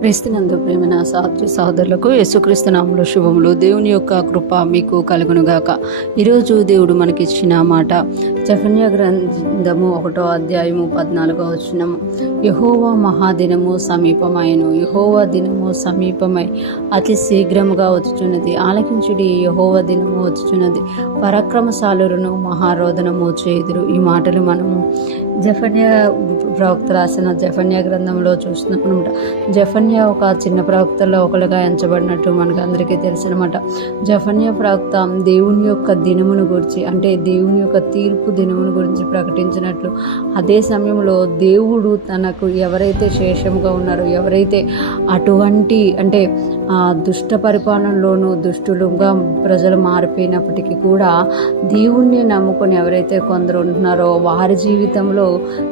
క్రీస్తునందు ప్రేమైన సహోదరులకు యేసుక్రీస్తు నామములో శుభములు. దేవుని యొక్క కృప మీకు కలుగునుగాక. ఈరోజు దేవుడు మనకిచ్చిన మాట జెఫన్యా గ్రంథము 1వ అధ్యాయము 14వ వచనము. యెహోవా మహాదినము సమీపమైను, యెహోవా దినము సమీపమై అతి శీఘ్రముగా వచ్చుచున్నది. ఆలకించుడి, యెహోవా దినము వచ్చుచున్నది, పరాక్రమశాలులను మహారోదనము చేయుదురు. ఈ మాటలు మనము జెఫన్యా ప్రవక్త రాసిన జెఫన్యా గ్రంథంలో చూస్తున్నాం అనమాట. జెఫన్యా ఒక చిన్న ప్రవక్తలో ఒకరుగా ఎంచబడినట్టు మనకు అందరికీ తెలుసనమాట. జెఫన్యా ప్రవక్త దేవుని యొక్క దినమును గురించి, అంటే దేవుని యొక్క తీర్పు దినమును గురించి ప్రకటించినట్లు, అదే సమయంలో దేవుడు తనకు ఎవరైతే శేషముగా ఉన్నారో, ఎవరైతే అటువంటి అంటే దుష్ట పరిపాలనలోనూ దుష్టులుగా ప్రజలు మారిపోయినప్పటికీ కూడా దేవుణ్ణి నమ్ముకొని ఎవరైతే కొందరు ఉంటున్నారో వారి జీవితంలో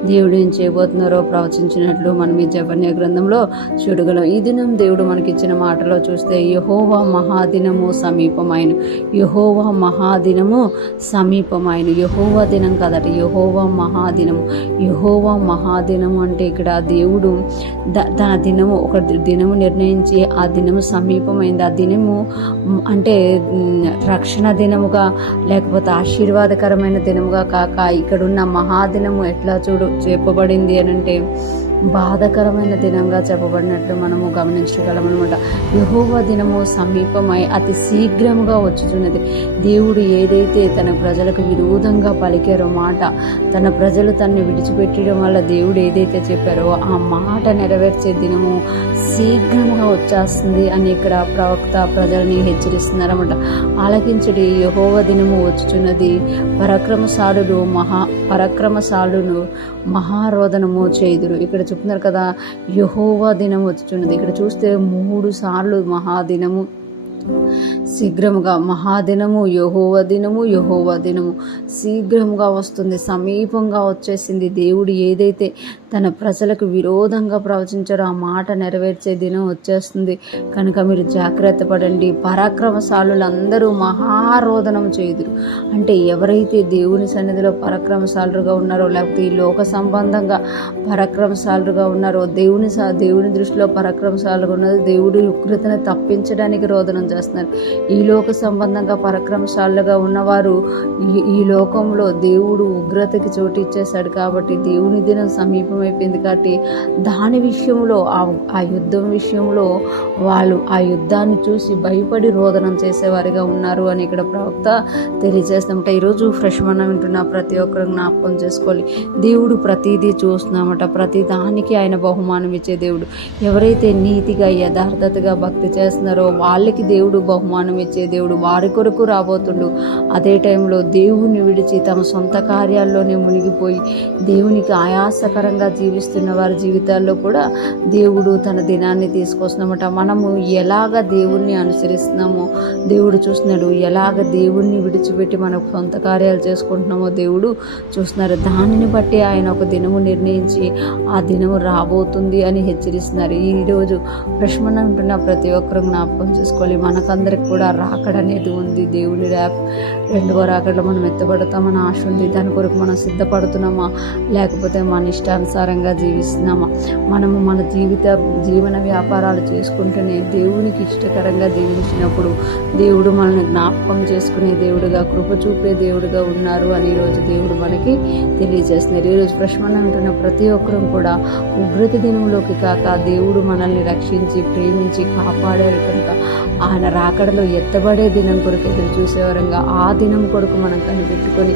దేవుడు ఏం చేయబోతున్నారో ప్రవచించినట్లు మనం ఈ జెఫన్యా గ్రంథంలో చూడగలం. ఈ దినం దేవుడు మనకిచ్చిన మాటలో చూస్తే యెహోవా మహాదినము సమీపమైన, యెహోవా మహాదినము సమీపమైన, యెహోవా దినం కదట, యెహోవా మహాదినము. యెహోవా మహాదినము అంటే ఇక్కడ దేవుడు తన దినము, ఒక దినము నిర్ణయించి ఆ దినము సమీపమైంది. ఆ దినము అంటే రక్షణ దినముగా లేకపోతే ఆశీర్వాదకరమైన దినముగా కాక ఇక్కడున్న మహాదినము ఎట్లా చెప్పబడింది అని అంటే బాధకరమైన దినంగా చెప్పబడినట్లు మనము గమనించగలమనమాట. యెహోవా దినము సమీపమై అతి శీఘ్రముగా వచ్చుచున్నది. దేవుడు ఏదైతే తన ప్రజలకు విరోధంగా పలికారో మాట, తన ప్రజలు తనని విడిచిపెట్టడం వల్ల దేవుడు ఏదైతే చెప్పారో ఆ మాట నెరవేర్చే దినము శీఘ్రముగా వచ్చేస్తుంది అని ఇక్కడ ప్రవక్త ప్రజల్ని హెచ్చరిస్తున్నారన్నమాట. ఆలకించడి, యెహోవా దినము వచ్చుచున్నది, పరాక్రమశాలును మహారోదనము చేయుదురు. ఇక్కడ చెప్తున్నారు కదా, యెహోవా దినం వచ్చుచున్నది. ఇక్కడ చూస్తే 3 సార్లు మహాదినము, శీఘ్రముగా, మహాదినము, యెహోవా దినము, యెహోవా దినము శీఘ్రముగా వస్తుంది, సమీపంగా వచ్చేసింది. దేవుడు ఏదైతే తన ప్రజలకు విరోధంగా ప్రవచించారో ఆ మాట నెరవేర్చే దినం వచ్చేస్తుంది. కనుక మీరు జాగ్రత్త పడండి. పరాక్రమశాలులందరూ మహారోదనం చేయుదురు. అంటే ఎవరైతే దేవుని సన్నిధిలో పరాక్రమశాలుగా ఉన్నారో, లేకపోతే ఈ లోక సంబంధంగా పరాక్రమశాలుగా ఉన్నారో, దేవుని దృష్టిలో పరాక్రమశాలుగా ఉన్నది దేవుడి ఉగ్రతను తప్పించడానికి రోదనం చేస్తున్నారు. ఈ లోక సంబంధంగా పరాక్రమశాలుగా ఉన్నవారు ఈ లోకంలో దేవుడు ఉగ్రతకి చోటు ఇచ్చేశాడు కాబట్టి దేవుని దినం సమీపమైపోయింది కాబట్టి దాని విషయంలో ఆ యుద్ధం విషయంలో వాళ్ళు ఆ యుద్ధాన్ని చూసి భయపడి రోదనం చేసేవారిగా ఉన్నారు అని ఇక్కడ ప్రవక్త తెలియజేస్తామట. ఈరోజు ఫ్రెష్ మనం వింటున్న ప్రతి ఒక్కరు జ్ఞాపకం చేసుకోవాలి. దేవుడు ప్రతిదీ చూస్తున్నామట. ప్రతి దానికి ఆయన బహుమానం ఇచ్చే దేవుడు. ఎవరైతే నీతిగా యథార్థతగా భక్తి చేస్తున్నారో వాళ్ళకి దేవుడు బహుమానం ఇచ్చే దేవుడు. వారి కొరకు రాబోతుండు. అదే టైంలో దేవుని విడిచి తమ సొంత కార్యాల్లోనే మునిగిపోయి దేవునికి ఆయాసకరంగా జీవిస్తున్న వారి జీవితాల్లో కూడా దేవుడు తన దినాన్ని తీసుకొస్తున్నామట. మనము ఎలాగ దేవుణ్ణి అనుసరిస్తున్నామో దేవుడు చూస్తున్నాడు. ఎలాగ దేవుణ్ణి విడిచిపెట్టి మన సొంత కార్యాలు చేసుకుంటున్నామో దేవుడు చూస్తున్నారు. దానిని బట్టి ఆయన ఒక దినము నిర్ణయించి ఆ దినము రాబోతుంది అని హెచ్చరిస్తున్నారు. ఈరోజు ప్రశ్న ఉంటున్న ప్రతి ఒక్కరు జ్ఞాపకం చేసుకోవాలి. మనకందరికి కూడా రాకడ అనేది ఉంది. దేవుని రెండవ రాకడలో మనం ఎత్తబడతామని ఆశ ఉంది. దాని కొరకు మనం సిద్ధపడుతున్నామా, లేకపోతే మన ఇష్టానుసారంగా జీవిస్తున్నామా? మనము మన జీవన వ్యాపారాలు చేసుకుంటూనే దేవునికి ఇష్టకరంగా జీవించినప్పుడు దేవుడు మనల్ని జ్ఞాపకం చేసుకునే దేవుడుగా, కృప చూపే దేవుడుగా ఉన్నారు అని ఈరోజు దేవుడు మనకి తెలియజేస్తున్నారు. ఈరోజు ప్రశ్న అంటున్న ప్రతి ఒక్కరూ కూడా ఉగ్రత దినంలోకి కాక దేవుడు మనల్ని రక్షించి ప్రేమించి కాపాడారు కనుక ఆయన రాకడలో ఎత్తబడే దినం కొరకు ఎదురు చూసేవారంగా ఆ దినం కొరకు మనం కనిపెట్టుకొని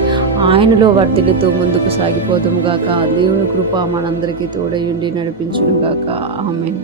ఆయనలో వర్ధిల్లుతూ ముందుకు సాగిపోదుము గాక. దేవుని కృప మనందరికీ తోడయుండి నడిపించును గాక. ఆమేన్.